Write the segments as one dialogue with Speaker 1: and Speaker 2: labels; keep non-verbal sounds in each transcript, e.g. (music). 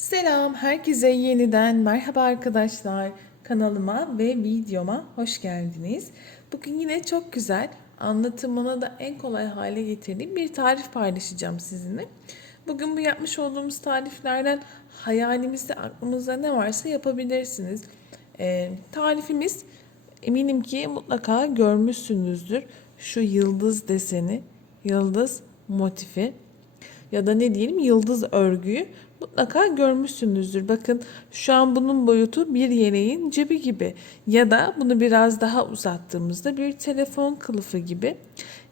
Speaker 1: Selam, herkese yeniden merhaba arkadaşlar. Kanalıma ve videoma hoş geldiniz. Bugün yine çok güzel, anlatımına da en kolay hale getirdiğim bir tarif paylaşacağım sizinle. Bugün bu yapmış olduğumuz tariflerden hayalimizde, aklımızda ne varsa yapabilirsiniz. Ee, tarifimiz eminim ki mutlaka görmüşsünüzdür. Şu yıldız deseni, yıldız motifi ya da ne diyelim yıldız örgüyü mutlaka görmüşsünüzdür. Bakın şu an bunun boyutu bir yeleğin cebi gibi ya da bunu biraz daha uzattığımızda bir telefon kılıfı gibi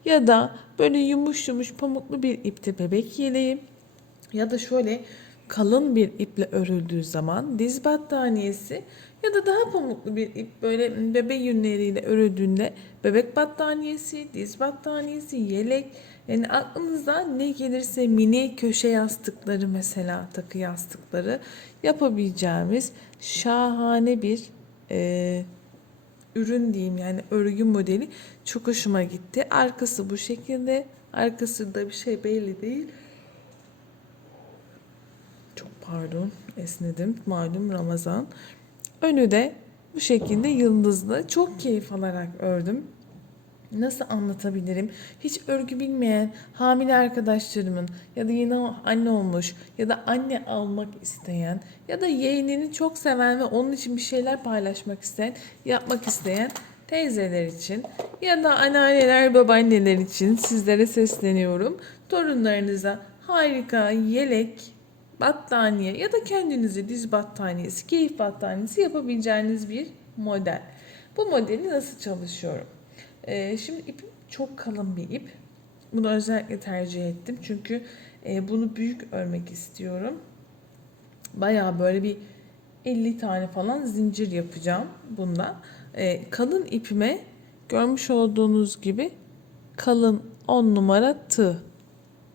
Speaker 1: ya da böyle yumuş yumuş pamuklu bir ipte bebek yeleği ya da şöyle kalın bir iple örüldüğü zaman diz battaniyesi ya da daha pamuklu bir ip böyle bebe yünleriyle örüldüğünde bebek battaniyesi, diz battaniyesi, yelek yani aklınıza ne gelirse mini köşe yastıkları mesela takı yastıkları yapabileceğimiz şahane bir e, ürün diyeyim yani örgü modeli çok hoşuma gitti. Arkası bu şekilde. Arkasında bir şey belli değil. Çok pardon esnedim. Malum Ramazan. Önü de bu şekilde yıldızlı. Çok keyif alarak ördüm. Nasıl anlatabilirim? Hiç örgü bilmeyen hamile arkadaşlarımın ya da yeni anne olmuş ya da anne almak isteyen ya da yeğenini çok seven ve onun için bir şeyler paylaşmak isteyen, yapmak isteyen teyzeler için ya da anneanneler, babaanneler için sizlere sesleniyorum. Torunlarınıza harika yelek, battaniye ya da kendinize diz battaniyesi, keyif battaniyesi yapabileceğiniz bir model. Bu modeli nasıl çalışıyorum? Ee, şimdi ipim çok kalın bir ip. Bunu özellikle tercih ettim. Çünkü e, bunu büyük örmek istiyorum. Baya böyle bir 50 tane falan zincir yapacağım bunda. E, kalın ipime görmüş olduğunuz gibi kalın 10 numara tığ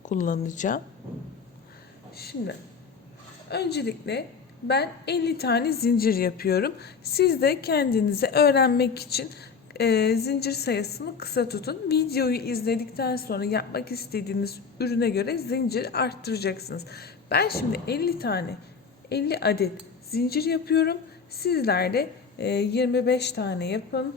Speaker 1: kullanacağım. Şimdi öncelikle ben 50 tane zincir yapıyorum. Siz de kendinize öğrenmek için e, zincir sayısını kısa tutun. Videoyu izledikten sonra yapmak istediğiniz ürüne göre zincir arttıracaksınız. Ben şimdi 50 tane 50 adet zincir yapıyorum. Sizler de e, 25 tane yapın.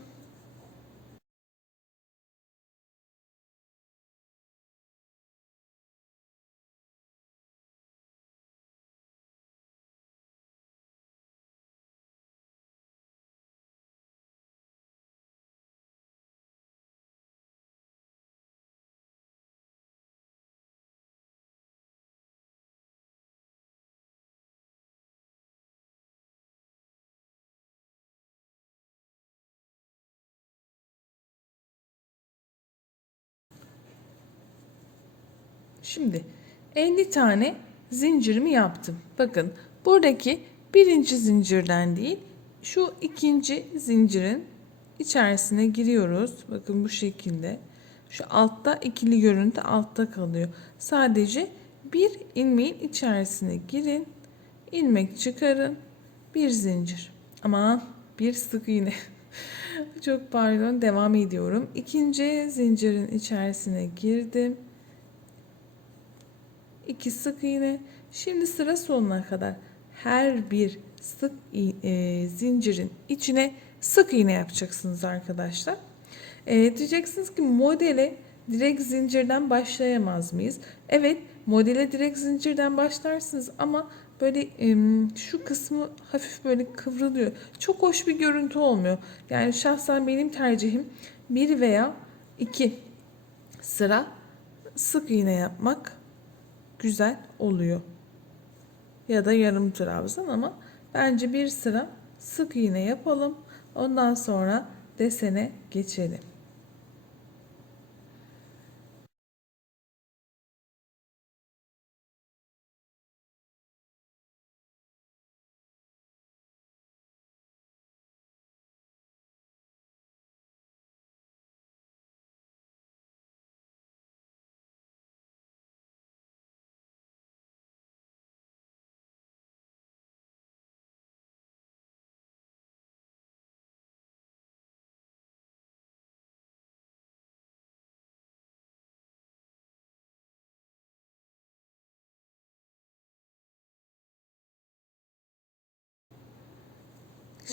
Speaker 1: Şimdi 50 tane zincirimi yaptım. Bakın buradaki birinci zincirden değil şu ikinci zincirin içerisine giriyoruz. Bakın bu şekilde. Şu altta ikili görüntü altta kalıyor. Sadece bir ilmeğin içerisine girin. ilmek çıkarın. Bir zincir. Ama bir sık iğne. (laughs) Çok pardon devam ediyorum. İkinci zincirin içerisine girdim 2 sık iğne. Şimdi sıra sonuna kadar her bir sık e, zincirin içine sık iğne yapacaksınız arkadaşlar. E, diyeceksiniz ki modele direkt zincirden başlayamaz mıyız? Evet modele direkt zincirden başlarsınız ama böyle e, şu kısmı hafif böyle kıvrılıyor. Çok hoş bir görüntü olmuyor. Yani şahsen benim tercihim bir veya iki sıra sık iğne yapmak güzel oluyor. Ya da yarım trabzan ama bence bir sıra sık iğne yapalım. Ondan sonra desene geçelim.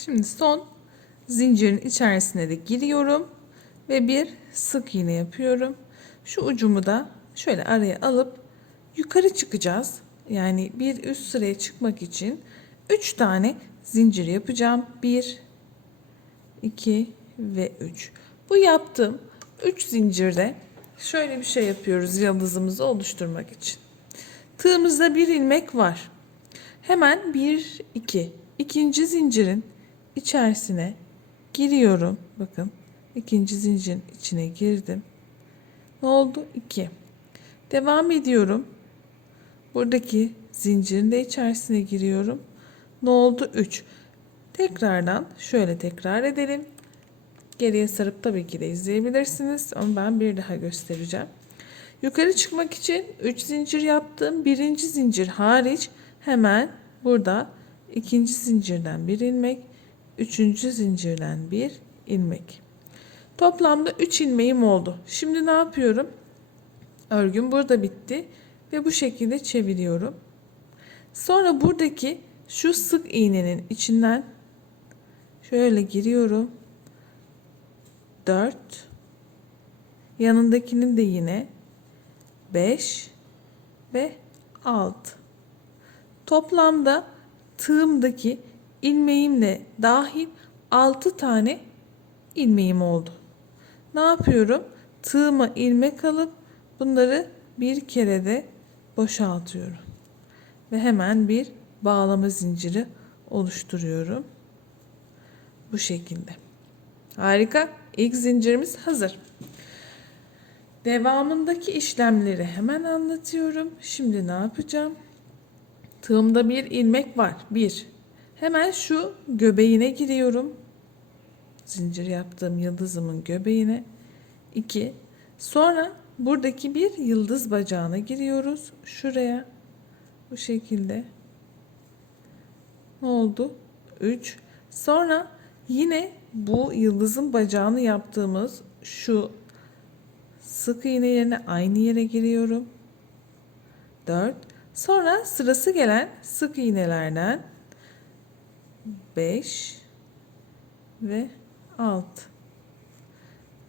Speaker 1: Şimdi son zincirin içerisine de giriyorum ve bir sık iğne yapıyorum. Şu ucumu da şöyle araya alıp yukarı çıkacağız. Yani bir üst sıraya çıkmak için 3 tane zincir yapacağım. 1 2 ve 3. Bu yaptığım 3 zincirde şöyle bir şey yapıyoruz yıldızımızı oluşturmak için. Tığımızda bir ilmek var. Hemen 1 2 ikinci zincirin içerisine giriyorum. Bakın ikinci zincirin içine girdim. Ne oldu? 2. Devam ediyorum. Buradaki zincirin de içerisine giriyorum. Ne oldu? 3. Tekrardan şöyle tekrar edelim. Geriye sarıp tabii ki de izleyebilirsiniz. Ama ben bir daha göstereceğim. Yukarı çıkmak için 3 zincir yaptım. Birinci zincir hariç hemen burada ikinci zincirden bir ilmek, üçüncü zincirden bir ilmek. Toplamda 3 ilmeğim oldu. Şimdi ne yapıyorum? Örgüm burada bitti ve bu şekilde çeviriyorum. Sonra buradaki şu sık iğnenin içinden şöyle giriyorum. 4 yanındakinin de yine 5 ve 6 toplamda tığımdaki ilmeğimle dahil 6 tane ilmeğim oldu. Ne yapıyorum? Tığıma ilmek alıp bunları bir kere de boşaltıyorum. Ve hemen bir bağlama zinciri oluşturuyorum. Bu şekilde. Harika. İlk zincirimiz hazır. Devamındaki işlemleri hemen anlatıyorum. Şimdi ne yapacağım? Tığımda bir ilmek var. Bir. Hemen şu göbeğine giriyorum. Zincir yaptığım yıldızımın göbeğine. 2. Sonra buradaki bir yıldız bacağına giriyoruz. Şuraya. Bu şekilde. Ne oldu? 3. Sonra yine bu yıldızın bacağını yaptığımız şu sık iğne yerine aynı yere giriyorum. 4. Sonra sırası gelen sık iğnelerden 5 ve 6.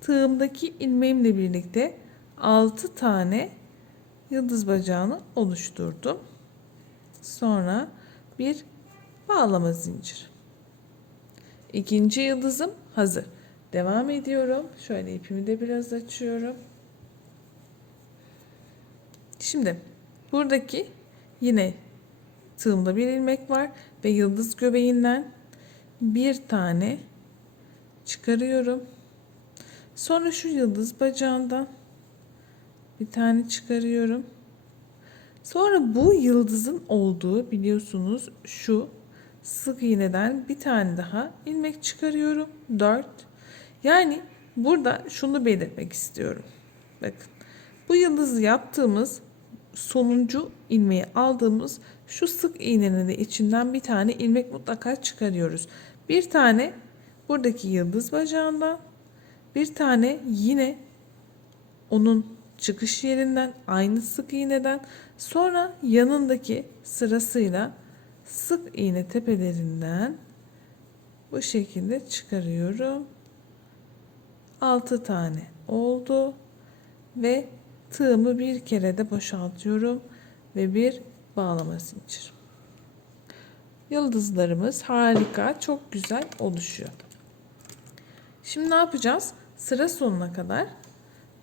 Speaker 1: Tığımdaki ilmeğimle birlikte 6 tane yıldız bacağını oluşturdum. Sonra bir bağlama zincir. İkinci yıldızım hazır. Devam ediyorum. Şöyle ipimi de biraz açıyorum. Şimdi buradaki yine tığımda bir ilmek var ve yıldız göbeğinden bir tane çıkarıyorum. Sonra şu yıldız bacağından bir tane çıkarıyorum. Sonra bu yıldızın olduğu biliyorsunuz şu sık iğneden bir tane daha ilmek çıkarıyorum. 4. Yani burada şunu belirtmek istiyorum. Bakın. Bu yıldızı yaptığımız sonuncu ilmeği aldığımız şu sık iğnenin de içinden bir tane ilmek mutlaka çıkarıyoruz. Bir tane buradaki yıldız bacağından bir tane yine onun çıkış yerinden aynı sık iğneden sonra yanındaki sırasıyla sık iğne tepelerinden bu şekilde çıkarıyorum. 6 tane oldu ve tığımı bir kere de boşaltıyorum ve bir bağlama zincir. Yıldızlarımız harika, çok güzel oluşuyor. Şimdi ne yapacağız? Sıra sonuna kadar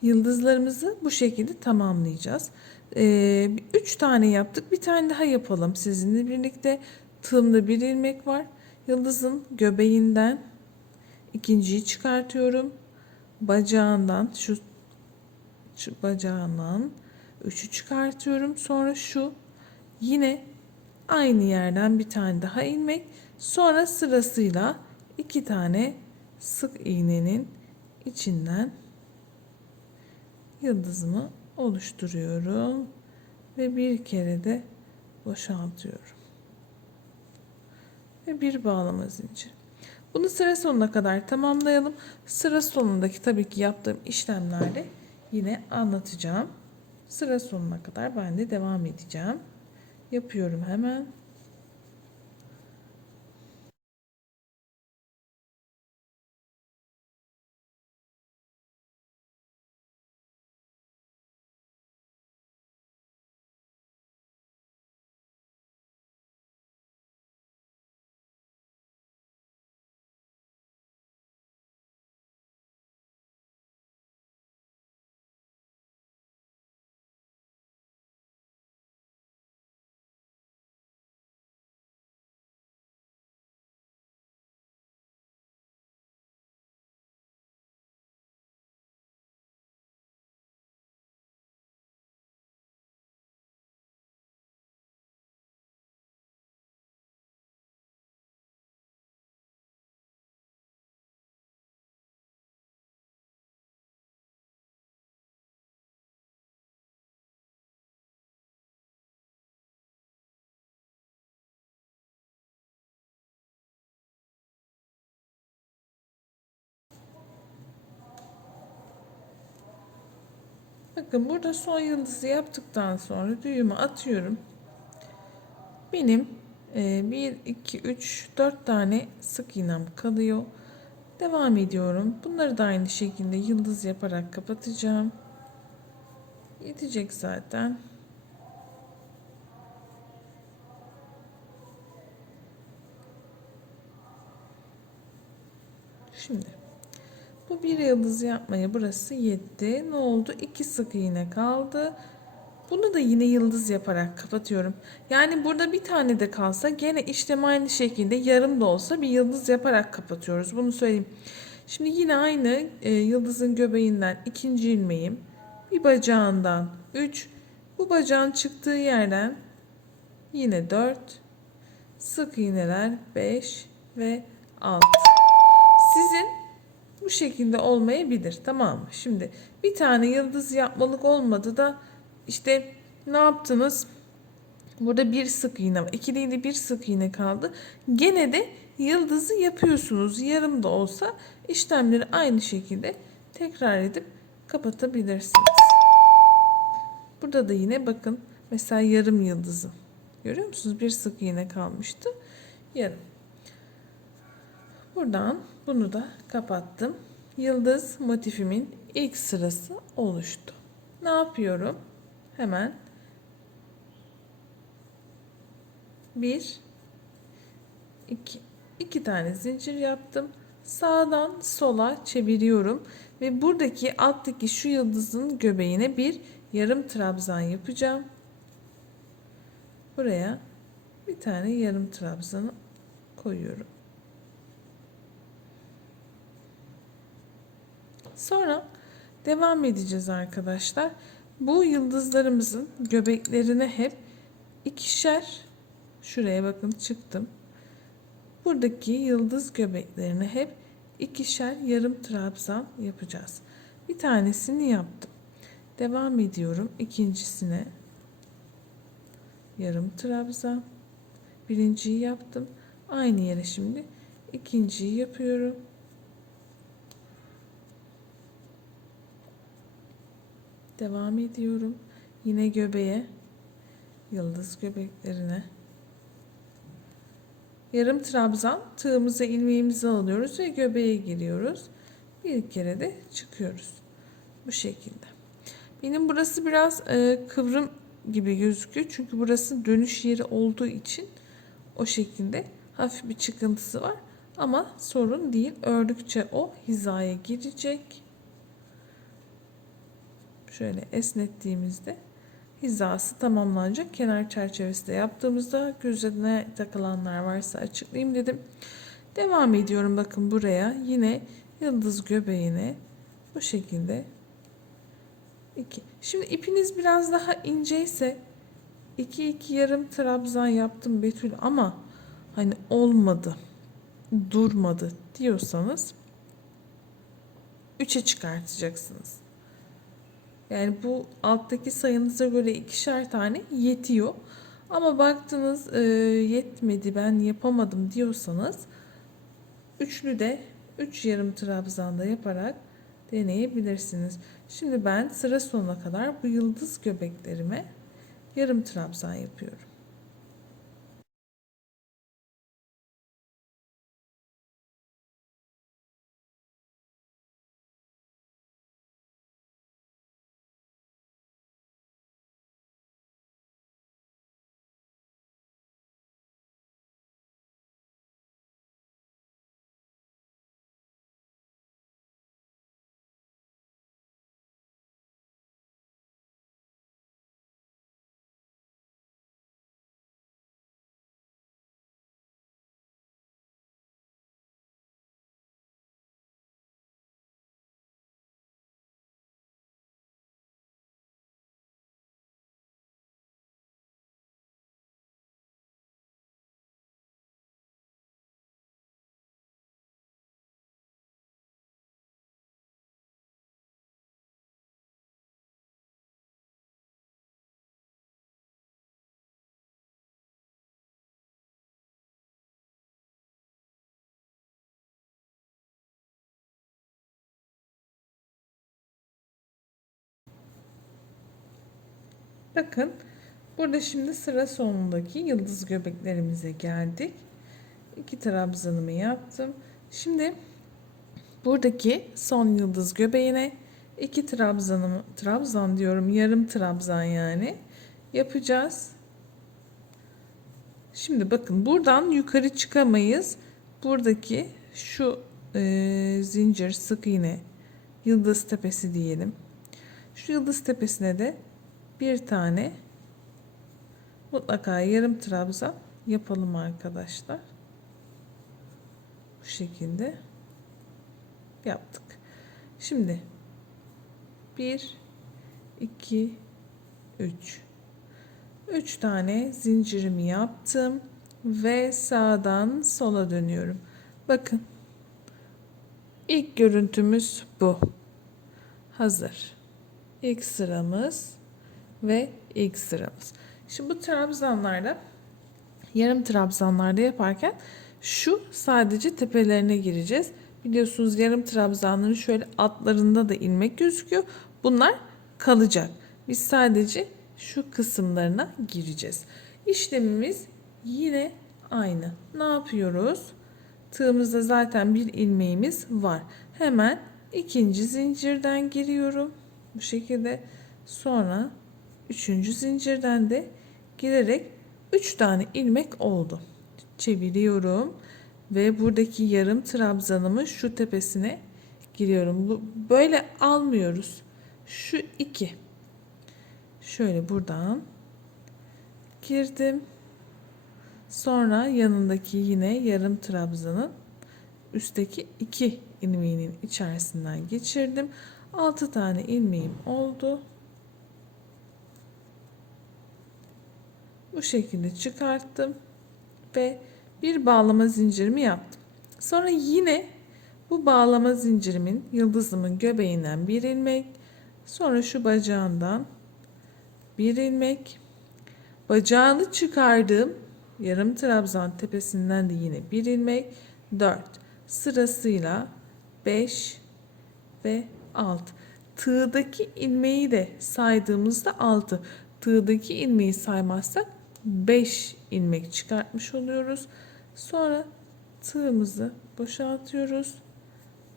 Speaker 1: yıldızlarımızı bu şekilde tamamlayacağız. Ee, üç tane yaptık. Bir tane daha yapalım sizinle birlikte. Tığımda bir ilmek var. Yıldızın göbeğinden ikinciyi çıkartıyorum. Bacağından şu, şu bacağından üçü çıkartıyorum. Sonra şu yine aynı yerden bir tane daha ilmek. Sonra sırasıyla iki tane sık iğnenin içinden yıldızımı oluşturuyorum ve bir kere de boşaltıyorum. Ve bir bağlama zincir. Bunu sıra sonuna kadar tamamlayalım. Sıra sonundaki tabii ki yaptığım işlemlerde yine anlatacağım. Sıra sonuna kadar ben de devam edeceğim. Yapıyorum hemen. Bakın burada son yıldızı yaptıktan sonra düğümü atıyorum. Benim 1, 2, 3, 4 tane sık iğnem kalıyor. Devam ediyorum. Bunları da aynı şekilde yıldız yaparak kapatacağım. Yetecek zaten. Şimdi bu bir yıldız yapmaya burası yetti. Ne oldu? İki sık iğne kaldı. Bunu da yine yıldız yaparak kapatıyorum. Yani burada bir tane de kalsa gene işlem aynı şekilde yarım da olsa bir yıldız yaparak kapatıyoruz. Bunu söyleyeyim. Şimdi yine aynı e, yıldızın göbeğinden ikinci ilmeğim. Bir bacağından 3. Bu bacağın çıktığı yerden yine 4. Sık iğneler 5 ve 6. Bu şekilde olmayabilir. Tamam mı? Şimdi bir tane yıldız yapmalık olmadı da işte ne yaptınız? Burada bir sık iğne. İki değil de bir sık iğne kaldı. Gene de yıldızı yapıyorsunuz. Yarım da olsa işlemleri aynı şekilde tekrar edip kapatabilirsiniz. Burada da yine bakın mesela yarım yıldızı. Görüyor musunuz? Bir sık iğne kalmıştı. Yarım. Buradan bunu da kapattım. Yıldız motifimin ilk sırası oluştu. Ne yapıyorum? Hemen bir iki iki tane zincir yaptım. Sağdan sola çeviriyorum ve buradaki alttaki şu yıldızın göbeğine bir yarım trabzan yapacağım. Buraya bir tane yarım trabzanı koyuyorum. Sonra devam edeceğiz arkadaşlar. Bu yıldızlarımızın göbeklerine hep ikişer şuraya bakın çıktım. Buradaki yıldız göbeklerine hep ikişer yarım trabzan yapacağız. Bir tanesini yaptım. Devam ediyorum ikincisine. Yarım trabzan. Birinciyi yaptım. Aynı yere şimdi ikinciyi yapıyorum. Devam ediyorum. Yine göbeğe, yıldız göbeklerine. Yarım trabzan tığımıza ilmeğimizi alıyoruz ve göbeğe giriyoruz. Bir kere de çıkıyoruz. Bu şekilde. Benim burası biraz e, kıvrım gibi gözüküyor. Çünkü burası dönüş yeri olduğu için o şekilde hafif bir çıkıntısı var. Ama sorun değil. Ördükçe o hizaya girecek şöyle esnettiğimizde hizası tamamlanacak. Kenar çerçevesi de yaptığımızda gözüne takılanlar varsa açıklayayım dedim. Devam ediyorum bakın buraya yine yıldız göbeğine bu şekilde 2. Şimdi ipiniz biraz daha ince ise 2 2 yarım trabzan yaptım Betül ama hani olmadı durmadı diyorsanız 3'e çıkartacaksınız. Yani bu alttaki sayınıza göre ikişer tane yetiyor. Ama baktınız e, yetmedi ben yapamadım diyorsanız üçlü de üç yarım trabzanda yaparak deneyebilirsiniz. Şimdi ben sıra sonuna kadar bu yıldız göbeklerime yarım trabzan yapıyorum. Bakın burada şimdi sıra sonundaki yıldız göbeklerimize geldik. İki trabzanımı yaptım. Şimdi buradaki son yıldız göbeğine iki trabzanımı trabzan diyorum yarım trabzan yani yapacağız. Şimdi bakın buradan yukarı çıkamayız. Buradaki şu e, zincir sık iğne yıldız tepesi diyelim. Şu yıldız tepesine de bir tane mutlaka yarım trabzan yapalım arkadaşlar. Bu şekilde yaptık. Şimdi 1 2 3 3 tane zincirimi yaptım ve sağdan sola dönüyorum. Bakın. İlk görüntümüz bu. Hazır. İlk sıramız ve ilk sıramız. Şimdi bu trabzanlarda yarım trabzanlarda yaparken şu sadece tepelerine gireceğiz. Biliyorsunuz yarım trabzanların şöyle altlarında da ilmek gözüküyor. Bunlar kalacak. Biz sadece şu kısımlarına gireceğiz. İşlemimiz yine aynı. Ne yapıyoruz? Tığımızda zaten bir ilmeğimiz var. Hemen ikinci zincirden giriyorum. Bu şekilde sonra üçüncü zincirden de girerek üç tane ilmek oldu. Çeviriyorum ve buradaki yarım trabzanımı şu tepesine giriyorum. Bu böyle almıyoruz. Şu iki. Şöyle buradan girdim. Sonra yanındaki yine yarım trabzanın üstteki iki ilmeğinin içerisinden geçirdim. 6 tane ilmeğim oldu. Bu şekilde çıkarttım ve bir bağlama zincirimi yaptım. Sonra yine bu bağlama zincirimin yıldızımın göbeğinden bir ilmek, sonra şu bacağından bir ilmek, bacağını çıkardığım yarım trabzan tepesinden de yine bir ilmek, 4 sırasıyla 5 ve 6. Tığdaki ilmeği de saydığımızda 6. Tığdaki ilmeği saymazsak 5 ilmek çıkartmış oluyoruz. Sonra tığımızı boşaltıyoruz.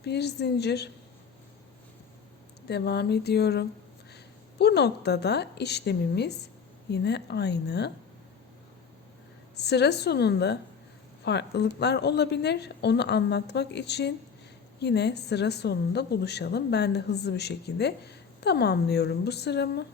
Speaker 1: Bir zincir devam ediyorum. Bu noktada işlemimiz yine aynı. Sıra sonunda farklılıklar olabilir. Onu anlatmak için yine sıra sonunda buluşalım. Ben de hızlı bir şekilde tamamlıyorum bu sıramı.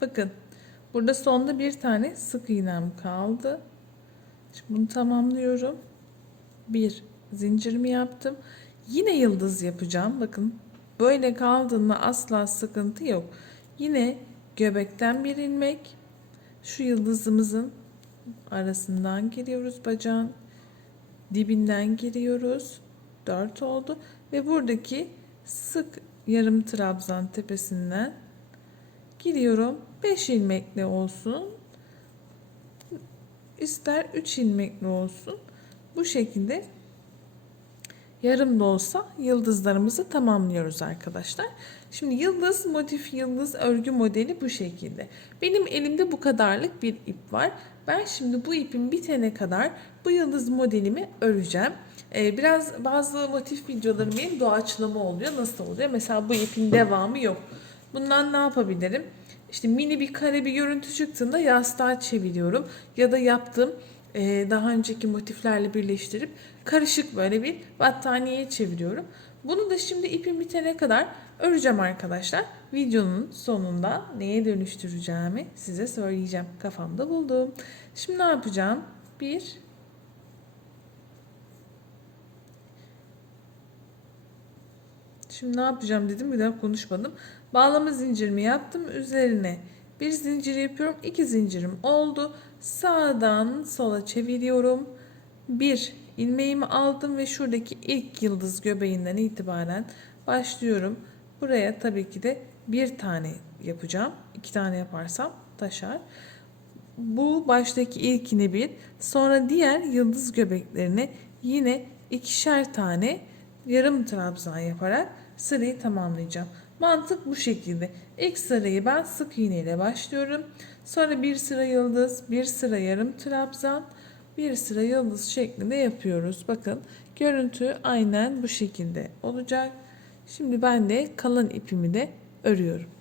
Speaker 1: Bakın burada sonda bir tane sık iğnem kaldı. Şimdi bunu tamamlıyorum. Bir zincirimi yaptım. Yine yıldız yapacağım. Bakın böyle kaldığında asla sıkıntı yok. Yine göbekten bir ilmek. Şu yıldızımızın arasından giriyoruz bacağın. Dibinden giriyoruz. 4 oldu. Ve buradaki sık yarım trabzan tepesinden giriyorum. 5 ilmekli olsun. İster 3 ilmekli olsun. Bu şekilde yarım da olsa yıldızlarımızı tamamlıyoruz arkadaşlar. Şimdi yıldız motif yıldız örgü modeli bu şekilde. Benim elimde bu kadarlık bir ip var. Ben şimdi bu ipin bitene kadar bu yıldız modelimi öreceğim. Ee, biraz bazı motif videolarım benim doğaçlama oluyor. Nasıl oluyor? Mesela bu ipin devamı yok. Bundan ne yapabilirim? İşte mini bir kare bir görüntü çıktığında yastığa çeviriyorum. Ya da yaptığım e, daha önceki motiflerle birleştirip karışık böyle bir battaniyeye çeviriyorum. Bunu da şimdi ipim bitene kadar öreceğim arkadaşlar. Videonun sonunda neye dönüştüreceğimi size söyleyeceğim. Kafamda buldum. Şimdi ne yapacağım? Bir Şimdi ne yapacağım dedim bir daha konuşmadım. Bağlama zincirimi yaptım. Üzerine bir zincir yapıyorum. iki zincirim oldu. Sağdan sola çeviriyorum. Bir ilmeğimi aldım ve şuradaki ilk yıldız göbeğinden itibaren başlıyorum. Buraya tabii ki de bir tane yapacağım. İki tane yaparsam taşar. Bu baştaki ilkine bir, sonra diğer yıldız göbeklerine yine ikişer tane yarım trabzan yaparak sırayı tamamlayacağım. Mantık bu şekilde. İlk sırayı ben sık iğne ile başlıyorum. Sonra bir sıra yıldız, bir sıra yarım trabzan, bir sıra yıldız şeklinde yapıyoruz. Bakın görüntü aynen bu şekilde olacak. Şimdi ben de kalan ipimi de örüyorum.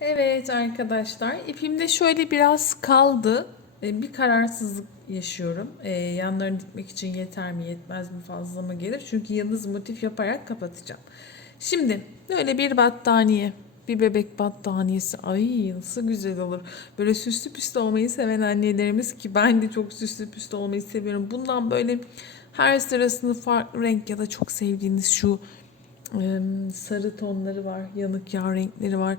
Speaker 1: Evet arkadaşlar ipimde şöyle biraz kaldı. E, Bir kararsızlık yaşıyorum. E, yanlarını dikmek için yeter mi yetmez mi fazla mı gelir? Çünkü yıldız motif yaparak kapatacağım. Şimdi böyle bir battaniye. Bir bebek battaniyesi. Ay nasıl güzel olur. Böyle süslü püslü olmayı seven annelerimiz ki ben de çok süslü püslü olmayı seviyorum. Bundan böyle her sırasını farklı renk ya da çok sevdiğiniz şu sarı tonları var. Yanık yağ renkleri var.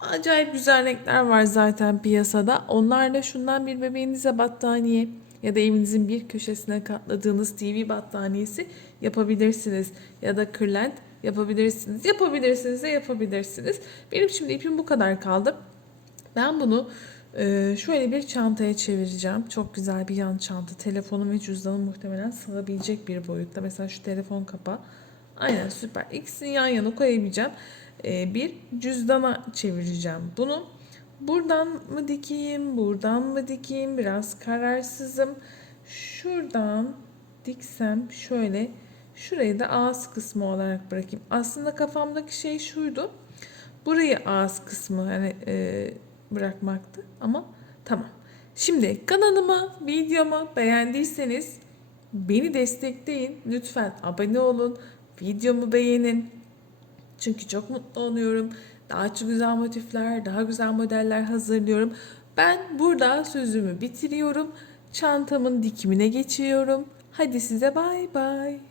Speaker 1: Acayip güzel renkler var zaten piyasada. Onlarla şundan bir bebeğinize battaniye ya da evinizin bir köşesine katladığınız TV battaniyesi yapabilirsiniz. Ya da kırlent yapabilirsiniz. Yapabilirsiniz de yapabilirsiniz. Benim şimdi ipim bu kadar kaldı. Ben bunu e, şöyle bir çantaya çevireceğim. Çok güzel bir yan çanta. Telefonum ve cüzdanım muhtemelen sığabilecek bir boyutta. Mesela şu telefon kapağı. Aynen süper. İkisini yan yana koyabileceğim. E, bir cüzdana çevireceğim bunu. Buradan mı dikeyim, buradan mı dikeyim? Biraz kararsızım. Şuradan diksem şöyle şurayı da ağız kısmı olarak bırakayım. Aslında kafamdaki şey şuydu. Burayı ağız kısmı hani e, bırakmaktı ama tamam. Şimdi kanalıma, videomu beğendiyseniz beni destekleyin. Lütfen abone olun. Videomu beğenin. Çünkü çok mutlu oluyorum. Daha çok güzel motifler, daha güzel modeller hazırlıyorum. Ben burada sözümü bitiriyorum. Çantamın dikimine geçiyorum. Hadi size bay bay.